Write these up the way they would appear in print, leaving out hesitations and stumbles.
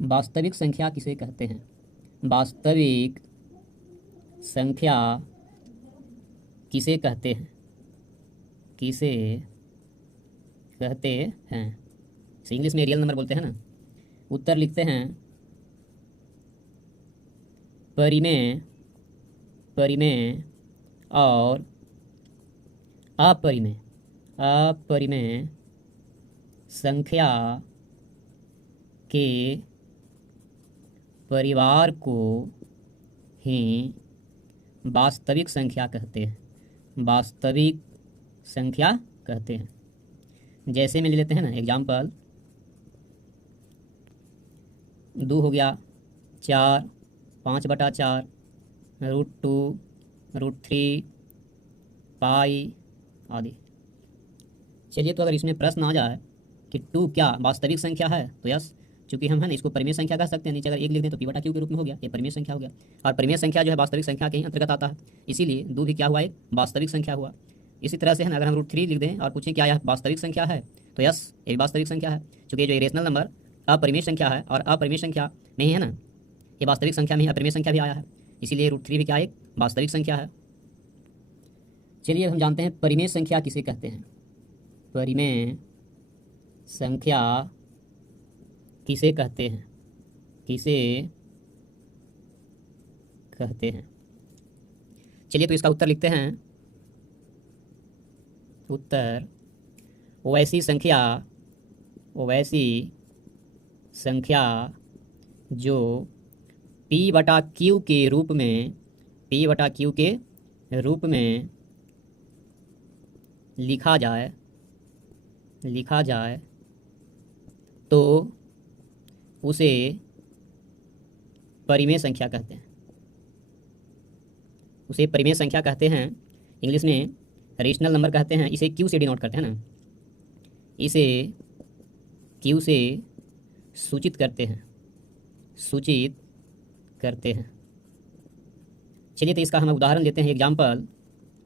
वास्तविक संख्या किसे कहते हैं? वास्तविक संख्या किसे कहते हैं? किसे कहते हैं? इसे इंग्लिश में रियल नंबर बोलते हैं ना। उत्तर लिखते हैं परिमेय, परिमेय और अपरिमेय। अपरिमेय संख्या के परिवार को ही वास्तविक संख्या कहते हैं। वास्तविक संख्या कहते हैं। जैसे में ले लेते हैं ना एग्जाम्पल, 2 हो गया, 4, 5/4, √2, √3, पाई आदि। चलिए, तो अगर इसमें प्रश्न आ जाए कि 2 क्या वास्तविक संख्या है, तो यस, चूंकि हम है ना इसको परिमेय संख्या कह सकते हैं। नीचे अगर 1 लिख दें तो p/q के रूप में हो गया, ये परिमेय संख्या हो गया। और परिमेय संख्या जो है वास्तविक संख्या के ही अंतर्गत आता है, इसीलिए 2 भी क्या हुआ, एक वास्तविक संख्या हुआ। इसी तरह से है ना, अगर हम √3 लिख दें और पूछें क्या यह वास्तविक संख्या है, तो यस, ये भी वास्तविक संख्या है। चूंकि जो इरेशनल नंबर अपरिमेय संख्या है और अपरिमेय संख्या नहीं है ना, ये वास्तविक संख्या में ही अपरिमेय संख्या भी आया है, इसीलिए √3 भी क्या एक वास्तविक संख्या है। चलिए, अब हम जानते हैं परिमेय संख्या किसे कहते हैं। परिमेय संख्या किसे कहते हैं? किसे कहते हैं? चलिए, तो इसका उत्तर लिखते हैं। उत्तर वैसी संख्या, वैसी संख्या जो p/q के रूप में, p/q के रूप में लिखा जाए तो उसे परिमेय संख्या कहते हैं। उसे परिमेय संख्या कहते हैं। इंग्लिश में रेशनल नंबर कहते हैं। इसे q से डिनोट करते हैं ना, इसे q से सूचित करते हैं, सूचित करते हैं। चलिए, तो इसका हम उदाहरण लेते हैं। एग्जाम्पल,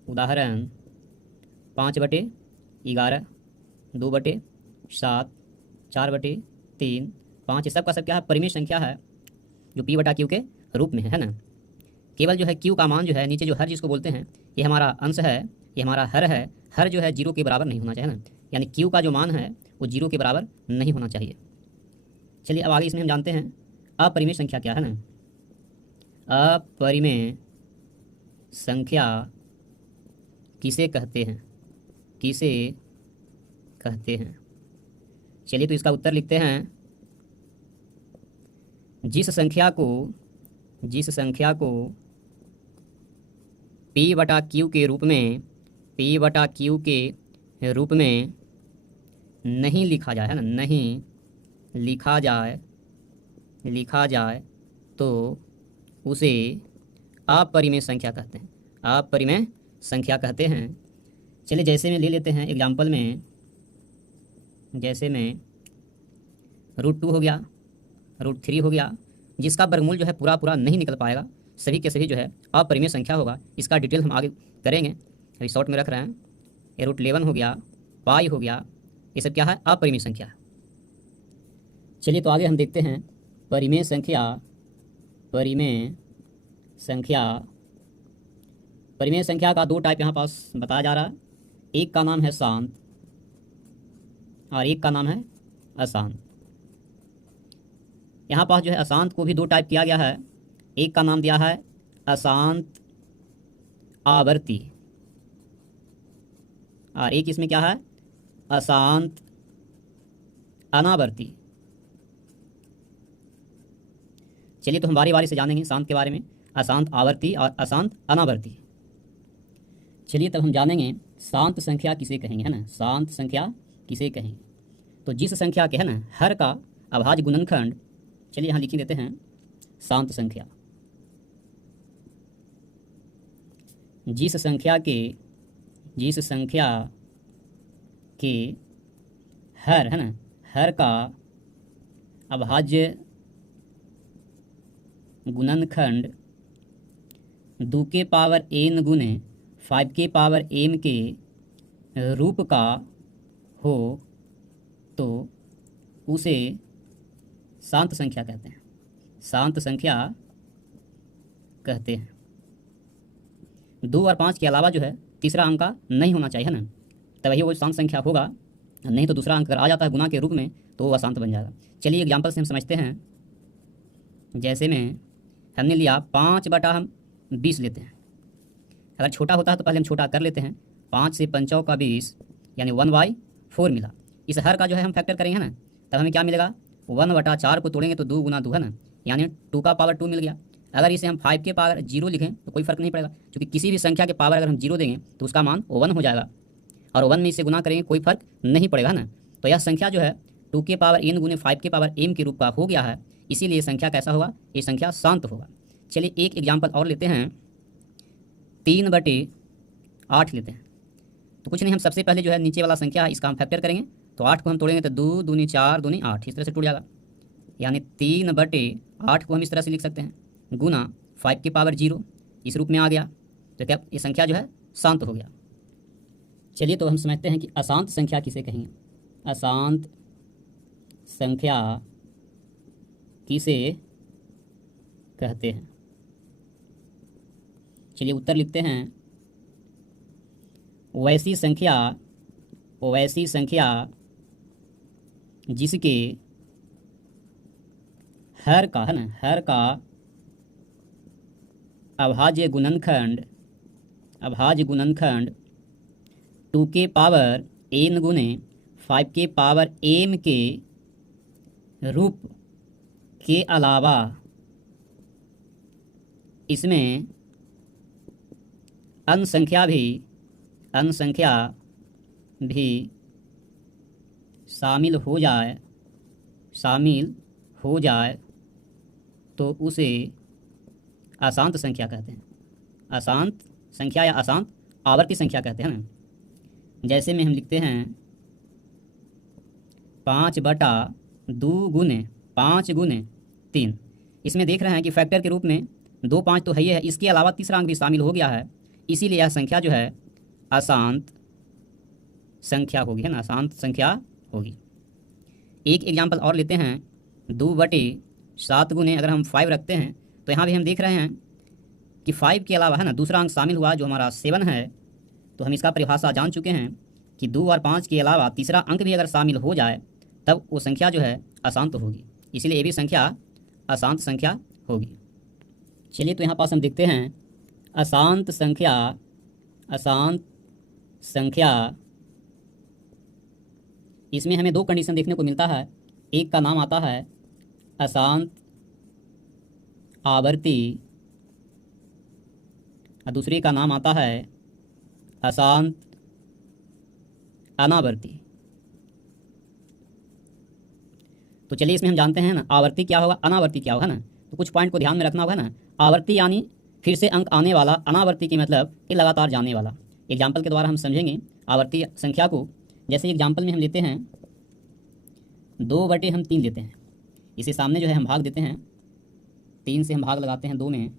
उदाहरण 5/11, 2/7, 4/3, 5, सब का सब क्या है, परिमेय संख्या है, जो p/q के रूप में है ना। केवल जो है q का मान जो है, नीचे जो हर जिसको बोलते हैं, ये हमारा अंश है, ये हमारा हर है। हर जो है 0 के बराबर नहीं होना चाहिए ना, यानी q का जो मान है वो 0 के बराबर नहीं होना चाहिए। चलिए, अब आगे इसमें हम जानते हैं अपरिमेय संख्या क्या है ना। अपरिमेय संख्या किसे कहते हैं? किसे कहते हैं? चलिए, तो इसका उत्तर लिखते हैं। जिस संख्या को p/q के रूप में, p/q के रूप में नहीं लिखा जाए, है ना, नहीं लिखा जाए तो उसे अपरिमेय संख्या कहते हैं। अपरिमेय संख्या कहते हैं। चलिए, जैसे में ले लेते हैं एग्जाम्पल में, जैसे में √2 हो गया, √3 हो गया, जिसका वर्गमूल जो है पूरा पूरा नहीं निकल पाएगा, सभी के सभी जो है अपरिमेय संख्या होगा। इसका डिटेल हम आगे करेंगे, अभी शॉर्ट में रख रहे हैं। ये √11 हो गया, पाई हो गया, ये सब क्या है, अपरिमेय संख्या। चलिए, तो आगे हम देखते हैं परिमेय संख्या। परिमेय संख्या, परिमेय संख्या का 2 टाइप यहाँ पास बताया जा रहा है। एक का नाम है शांत और एक का नाम है अशांत। यहाँ पास जो है अशांत को भी 2 टाइप किया गया है। एक का नाम दिया है अशांत आवर्ती और एक इसमें क्या है, अशांत अनावर्ती। चलिए, तो हम बारी बारी से जानेंगे शांत के बारे में, अशांत आवर्ती और अशांत अनावर्ती। चलिए, तब हम जानेंगे शांत संख्या किसे कहेंगे, है ना। शांत संख्या किसे कहेंगे? तो जिस संख्या के है ना हर का अभाज्य गुणनखंड, चलिए यहाँ लिख देते हैं शांत संख्या। जिस संख्या के हर, है ना, हर का अभाज्य गुणनखंड 2 के पावर n गुने 5 के पावर m के रूप का हो तो उसे शांत संख्या कहते हैं, शांत संख्या कहते हैं। 2 और 5 के अलावा जो है तीसरा अंक का नहीं होना चाहिए, है ना, तभी वो शांत संख्या होगा, नहीं तो दूसरा अंक अगर आ जाता है गुना के रूप में तो वो अशांत बन जाएगा। चलिए एग्जाम्पल से हम समझते हैं। जैसे में हमने लिया 5/20 लेते हैं। अगर छोटा होता है तो पहले हम छोटा कर लेते हैं। 5 से 5 का 20 यानी 1/4 मिला। इस हर का जो है हम फैक्टर करेंगे ना, तब हमें क्या मिलेगा, 1/4 को तोड़ेंगे तो 2 गुना 2 है ना, यानी 2 का पावर 2 मिल गया। अगर इसे हम 5 के पावर 0 लिखें तो कोई फर्क नहीं पड़ेगा, क्योंकि किसी भी संख्या के पावर अगर हम 0 देंगे तो उसका मान 1 हो जाएगा, और 1 में इसे गुना करेंगे कोई फर्क नहीं पड़ेगा ना। तो यह संख्या जो है 2 के पावर n गुने 5 के पावर m के रूप का हो गया है, इसीलिए ये संख्या कैसा होगा, ये संख्या शांत होगा। चलिए एक एग्जाम्पल और लेते हैं। 3/8 लेते हैं। तो कुछ नहीं, हम सबसे पहले जो है नीचे वाला संख्या है इसका हम फैक्टर करेंगे, तो 8 को हम तोड़ेंगे तो 2 दूनी 4 दूनी 8, इस तरह से टूट जाएगा। यानी 3/8 को हम इस तरह से लिख सकते हैं, गुना 5 के पावर 0 इस रूप में आ गया, तो क्या ये संख्या जो है शांत हो गया। चलिए तो हम समझते हैं कि अशांत संख्या किसे कहेंगे, अशांत संख्या किसे कहते हैं। चलिए उत्तर लिखते हैं। वैसी संख्या जिसके हर का, है ना, हर का अभाज्य गुणनखंड 2 के पावर n गुने 5 के पावर m के रूप के अलावा इसमें अन्य संख्या भी शामिल हो जाए तो उसे अशांत संख्या कहते हैं। अशांत संख्या या अशांत आवर्ती संख्या कहते हैं ना। जैसे में हम लिखते हैं 5/2 गुने 5 गुने 3। इसमें देख रहे हैं कि फैक्टर के रूप में 2 5 तो है ही है, इसके अलावा तीसरा अंक भी शामिल हो गया है, इसीलिए यह संख्या जो है अशांत संख्या होगी, है ना, अशांत संख्या होगी। एक एग्जाम्पल और लेते हैं। 2/7 गुने अगर हम 5 रखते हैं तो यहाँ भी हम देख रहे हैं कि 5 के अलावा, है ना, दूसरा अंक शामिल हुआ जो हमारा 7 है, तो हम इसका परिभाषा जान चुके हैं कि 2 और 5 के अलावा तीसरा अंक भी अगर शामिल हो जाए तब वो संख्या जो है अशांत होगी, इसीलिए ये भी संख्या अशांत संख्या होगी। चलिए तो यहाँ पास हम देखते हैं अशांत संख्या इसमें हमें 2 कंडीशन देखने को मिलता है। एक का नाम आता है अशांत आवर्ती और दूसरे का नाम आता है अशांत अनावर्ती। तो चलिए इसमें हम जानते हैं ना आवर्ती क्या होगा, अनावर्ती क्या होगा ना। तो कुछ पॉइंट को ध्यान में रखना होगा ना। आवर्ती यानी फिर से अंक आने वाला, अनावर्ती की मतलब कि लगातार जाने वाला। एग्जाम्पल के द्वारा हम समझेंगे आवर्ती संख्या को। जैसे एग्जाम्पल में हम लेते हैं 2/3 लेते हैं, इसे सामने जो है हम भाग देते हैं, 3 से हम भाग लगाते हैं 2 में।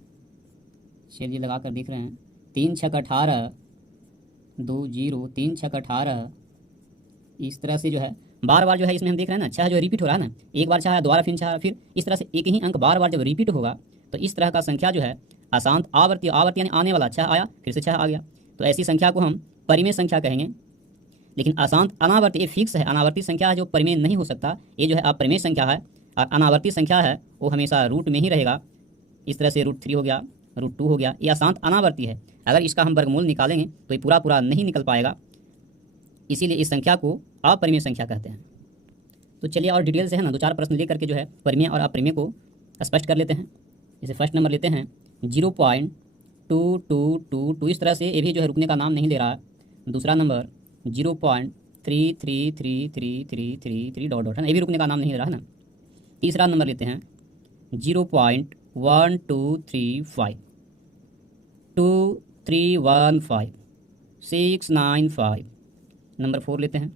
चलिए लगा कर देख रहे हैं, 3 छक 18 2 0, 3 छक 18। इस तरह से जो है बार बार जो है इसमें हम देख रहे हैं ना, छह जो रिपीट हो रहा है ना, एक बार छह दोबारा फिर छह, फिर इस तरह से एक ही अंक बार बार जब रिपीट होगा तो इस तरह का संख्या जो है अशांत आवर्ती। आवर्ती यानी आने वाला, छह आया फिर से छह आ गया, तो ऐसी संख्या को हम परिमेय संख्या कहेंगे। लेकिन अशांत अनावर्ती ये फिक्स है, अनावर्ती संख्या है जो परिमेय नहीं हो सकता, ये जो है अपरिमेय संख्या है। और अनावर्ती संख्या है वो हमेशा रूट में ही रहेगा। इस तरह से √3 हो गया, √2 हो गया, ये अशांत अनावर्ती है। अगर इसका हम वर्गमूल निकालेंगे तो ये पूरा नहीं निकल पाएगा, इसीलिए इस संख्या को अपरिमेय संख्या कहते हैं। तो चलिए और डिटेल से है ना 2-4 प्रश्न लेकर के जो है परिमेय और अपरिमेय को स्पष्ट कर लेते हैं। जैसे फर्स्ट नंबर लेते हैं 0.2222, इस तरह से ये भी जो है रुकने का नाम नहीं ले रहा है। दूसरा नंबर 0.333333 डॉट है ना, ये भी रुकने का नाम नहीं ले रहा है ना। तीसरा नंबर लेते हैं 0.1235 2315 695। नंबर 4 लेते हैं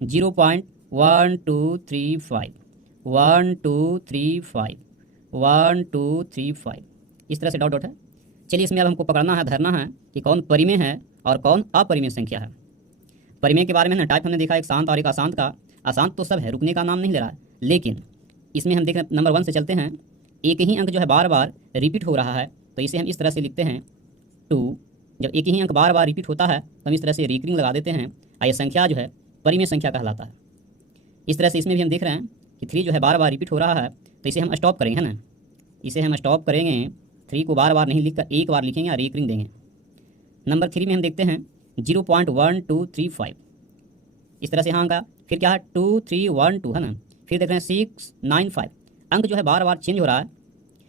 0.1235 1235 1235, इस तरह से डॉट है। चलिए इसमें अब हमको पकड़ना है, धरना है कि कौन परिमेय है और कौन अपरिमेय संख्या है। परिमेय के बारे में ना टाइप हमने देखा एक शांत और एक अशांत का। अशांत तो सब है, रुकने का नाम नहीं ले रहा है, लेकिन इसमें हम देख रहे हैं नंबर 1 से चलते हैं। एक ही अंक जो है बार बार रिपीट हो रहा है, तो इसे हम इस तरह से लिखते हैं 2। जब एक ही अंक बार बार रिपीट होता है तो हम इस तरह से रिकरिंग लगा देते हैं, और ये संख्या जो है परिमेय संख्या कहलाता है। इस तरह से इसमें भी हम देख रहे हैं कि 3 जो है बार बार रिपीट हो रहा है, तो इसे हम स्टॉप करेंगे, है ना। इसे हम स्टॉप करेंगे, 3 को बार बार नहीं लिखकर एक बार लिखेंगे और रिकरिंग देंगे। नंबर 3 में हम देखते हैं 0.1235, इस तरह से यहाँ का फिर क्या है 2312, है ना। फिर देख रहे हैं 695। अंक जो है बार बार चेंज हो रहा है,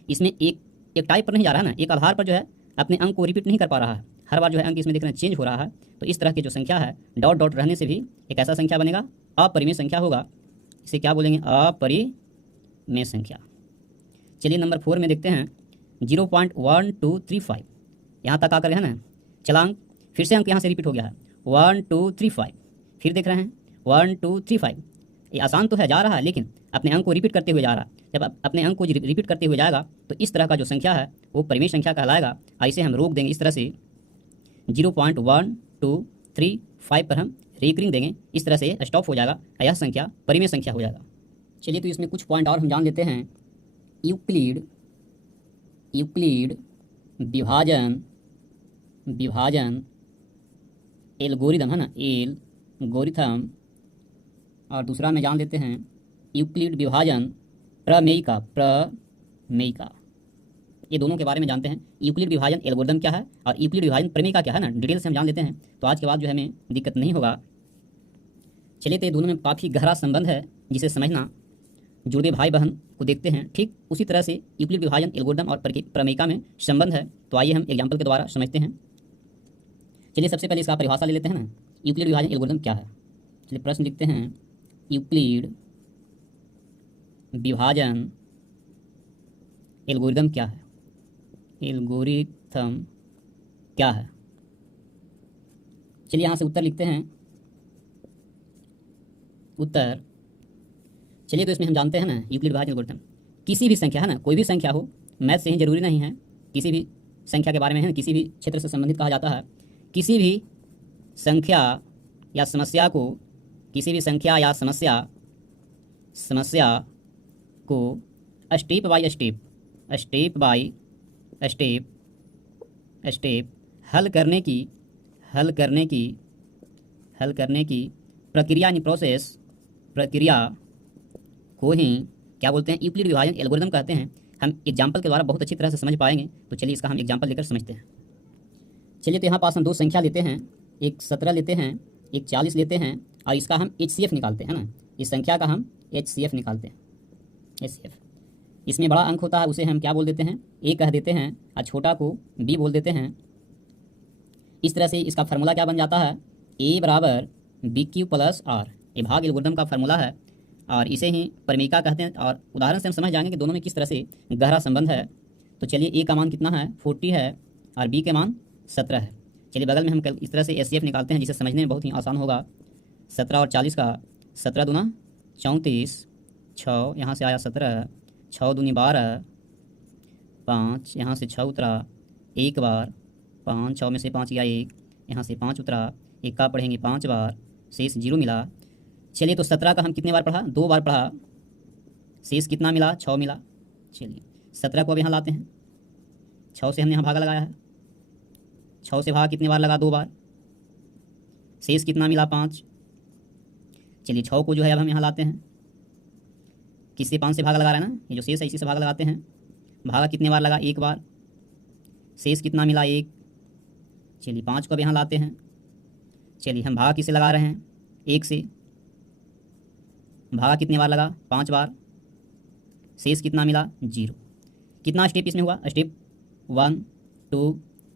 इसमें एक टाइप पर नहीं जा रहा है ना, एक आधार पर जो है अपने अंक को रिपीट नहीं कर पा रहा है, हर बार जो है अंक इसमें देख रहे हैं चेंज हो रहा है। तो इस तरह की जो संख्या है डॉट डॉट रहने से भी एक ऐसा संख्या बनेगा, अपरिमेय संख्या होगा। इसे क्या बोलेंगे, अपरिमेय संख्या। चलिए नंबर 4 में देखते हैं 0.1235, यहाँ तक आकर है ना चलांक, फिर से अंक यहाँ से रिपीट हो गया है 1235। फिर देख रहे हैं 1235, ये आसान तो है, जा रहा है लेकिन अपने अंक को रिपीट करते हुए जा रहा है। जब अपने अंक को रिपीट करते हुए जाएगा तो इस तरह का जो संख्या है वो परिमेय संख्या कहलाएगा। इसे हम रोक देंगे इस तरह से 0.1235 पर हम रिकरिंग देंगे, इस तरह से स्टॉप हो जाएगा, यह संख्या परिमेय संख्या हो जाएगा। चलिए तो इसमें कुछ पॉइंट और हम जान लेते हैं। यूक्लिड विभाजन एल्गोरिदम, है ना, एल्गोरिथम। और दूसरा में जान लेते हैं यूक्लिड विभाजन प्रमेयिका। ये दोनों के बारे में जानते हैं। यूक्लिड विभाजन एल्गोरिदम क्या है और यूक्लिड विभाजन प्रमेयिका क्या है ना, डिटेल से हम जान लेते हैं, तो आज के बाद जो है हमें दिक्कत नहीं होगा। चलिए तो ये दोनों में काफ़ी गहरा संबंध है, जिसे समझना जुड़वे भाई बहन को देखते हैं। ठीक उसी तरह से यूक्लिड विभाजन एल्गोरिदम और प्रमेयिका में संबंध है, तो आइए हम एग्जाम्पल के द्वारा समझते हैं। चलिए सबसे पहले इसका परिभाषा ले लेते हैं ना, यूक्लिड विभाजन एल्गोरिदम क्या है। चलिए प्रश्न लिखते हैं, यूक्लिड विभाजन एल्गोरिदम क्या है। एल्गोरिथम क्या है। चलिए यहाँ से उत्तर लिखते हैं। उत्तर, चलिए तो इसमें हम जानते हैं ना यूक्लिड विभाजन एल्गोरिथम, किसी भी संख्या, है ना, कोई भी संख्या हो, मैथ से ही जरूरी नहीं है, किसी भी संख्या के बारे में है ना, किसी भी क्षेत्र से संबंधित कहा जाता है। किसी भी संख्या या समस्या को, किसी भी संख्या या समस्या को स्टेप बाय स्टेप हल करने की प्रक्रिया यानी प्रक्रिया को ही क्या बोलते हैं, यूक्लिड विभाजन एल्गोरिदम कहते हैं। हम एग्जाम्पल के द्वारा बहुत अच्छी तरह से समझ पाएंगे, तो चलिए इसका हम एग्जाम्पल लेकर समझते हैं। चलिए तो यहाँ पास हम दो संख्या लेते हैं, एक 17 लेते हैं, एक 40 लेते हैं, और इसका हम HCF निकालते हैं ना, इस संख्या का हम HCF निकालते हैं। HCF, इसमें बड़ा अंक होता है, उसे हम क्या बोल देते हैं, A कह देते हैं, और छोटा को B बोल देते हैं। इस तरह से इसका फार्मूला क्या बन जाता है, A बराबर BQ प्लस R, ये भाग एल्गोरिदम का फार्मूला है, और इसे ही परिमेयिका कहते हैं। और उदाहरण से हम समझ जाएंगे कि दोनों में किस तरह से गहरा संबंध है। तो चलिए A का मान कितना है, 40 है, और B के मान 17 है। चलिए बगल में हम इस तरह से HCF निकालते हैं, जिसे समझने में बहुत ही आसान होगा। 17 और 40 का 17 दूना 34, 6 यहाँ से आया 17, 6 दूनी 12, 5 यहाँ से 6 उतरा, एक बार 5, 6 में से 5 गया 1, यहाँ से 5 उतरा, एक का पढ़ेंगे 5 बार, शेष 0 मिला। चलिए तो 17 का हम कितने बार पढ़ा, 2 बार पढ़ा, शेष कितना मिला, 6 मिला। चलिए 17 को अब यहाँ लाते हैं, 6 से हमने यहाँ भागा लगाया है, 6 से भागा कितने बार लगा, 2 बार, शेष कितना मिला, 5। चलिए 6 को जो है अब हम यहाँ लाते हैं, किससे 5 से भागा लगा रहे हैं ना, ये जो शेष है इसी से भागा लगाते हैं। भागा कितने बार लगा, 1 बार, शेष कितना मिला, 1। चलिए 5 को अब यहाँ लाते हैं। चलिए हम भागा किससे लगा रहे हैं, 1 से, भागा कितने बार लगा, 5 बार, शेष कितना मिला, 0। कितना स्टेप इसमें हुआ, स्टेप 1 2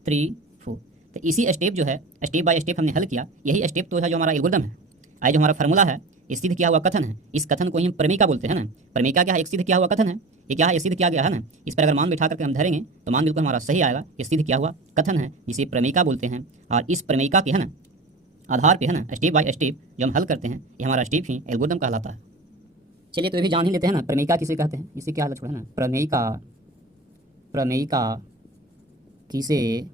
3 4। तो इसी स्टेप जो है, स्टेप बाय स्टेप हमने हल किया, यही स्टेप तो है जो हमारा एल्गोरिदम है। आज जो हमारा फार्मूला है, ये सिद्ध किया हुआ कथन है, इस कथन को ही हम प्रमेयिका बोलते हैं ना। प्रमेयिका क्या है, एक सिद्ध किया हुआ कथन है। ये क्या है, ये सिद्ध किया गया है ना, इस पर अगर मान बिठा करके हम धरेंगे तो मान बिल्कुल हमारा सही आएगा। ये सिद्ध किया हुआ कथन है, जिसे प्रमेयिका बोलते हैं। और इस प्रमेयिका के है ना आधार पे है ना स्टेप बाय स्टेप जो हम हल करते हैं, ये हमारा स्टेप ही एल्गोरिदम कहलाता है। चलिए तो ये भी जान ही लेते हैं ना, प्रमेयिका किसे कहते हैं, इसे क्या छोड़ा ना, प्रमेयिका किसे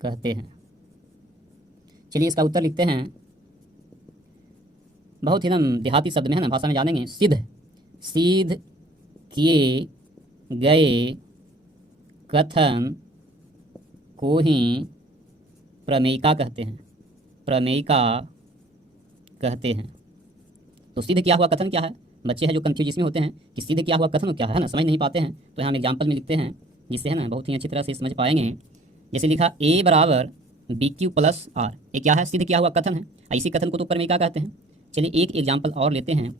कहते हैं। चलिए इसका उत्तर लिखते हैं, बहुत ही ना देहाती शब्द में है ना, भाषा में जानेंगे, सिद्ध सिद्ध किए गए कथन को ही प्रमेयिका कहते हैं, प्रमेयिका कहते हैं। तो सिद्ध किया हुआ कथन क्या है? बच्चे हैं जो कंफ्यूज इसमें होते हैं कि सिद्ध किया हुआ कथन क्या है ना, समझ नहीं पाते हैं, तो यहाँ हम एग्जाम्पल में लिखते हैं जिससे है ना बहुत ही अच्छी तरह से समझ पाएंगे। जैसे लिखा ए बराबर बी क्यू प्लस आर, ये क्या है? सिद्ध किया हुआ कथन है। इसी कथन को तो प्रमेयिका कहते हैं। चलिए एक एग्जाम्पल और लेते हैं।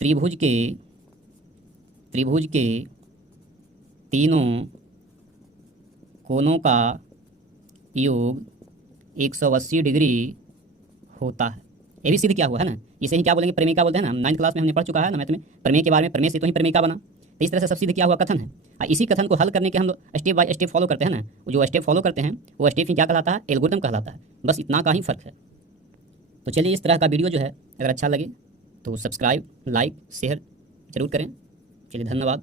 त्रिभुज के तीनों कोनों का योग 180 डिग्री होता है। ये भी सिद्ध क्या हुआ है ना, इसे ही क्या बोलेंगे? प्रमेयिका बोलते हैं ना। 9th क्लास में हमने पढ़ चुका है ना मैथ में प्रमेय के बारे में, प्रमेय से तो ही प्रमेयिका बना। तो इस तरह से सब सिद्ध किया हुआ कथन है। इसी कथन को हल करने के हम लोग स्टेप बाय स्टेप फॉलो करते हैं ना, जो स्टेप फॉलो करते हैं वो स्टेप ही क्या कहलाता है? एल्गोरिथम कहलाता है। बस इतना का ही फर्क है। तो चलिए इस तरह का वीडियो जो है अगर अच्छा लगे तो सब्सक्राइब, लाइक, शेयर जरूर करें। चलिए धन्यवाद।